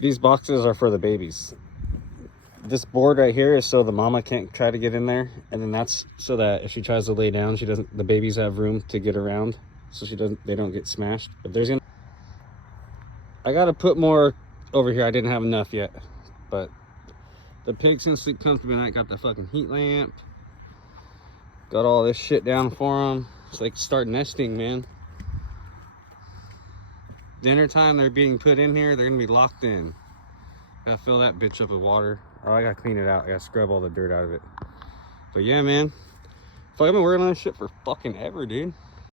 These boxes are for the babies. This board right here is so the mama can't try to get in there, and then that's so that if she tries to lay down, the babies have room to get around, so they don't get smashed. But I gotta put more over here. I didn't have enough yet, but the pigs can sleep comfortably tonight. Got the fucking heat lamp, got all this shit down for them. It's like start nesting, man. Dinner time, they're being put in here. They're gonna be locked in. Gotta fill that bitch up with water. Oh, I gotta clean it out. I gotta scrub all the dirt out of it. But yeah, man. Fuck, I've been working on this shit for fucking ever, dude.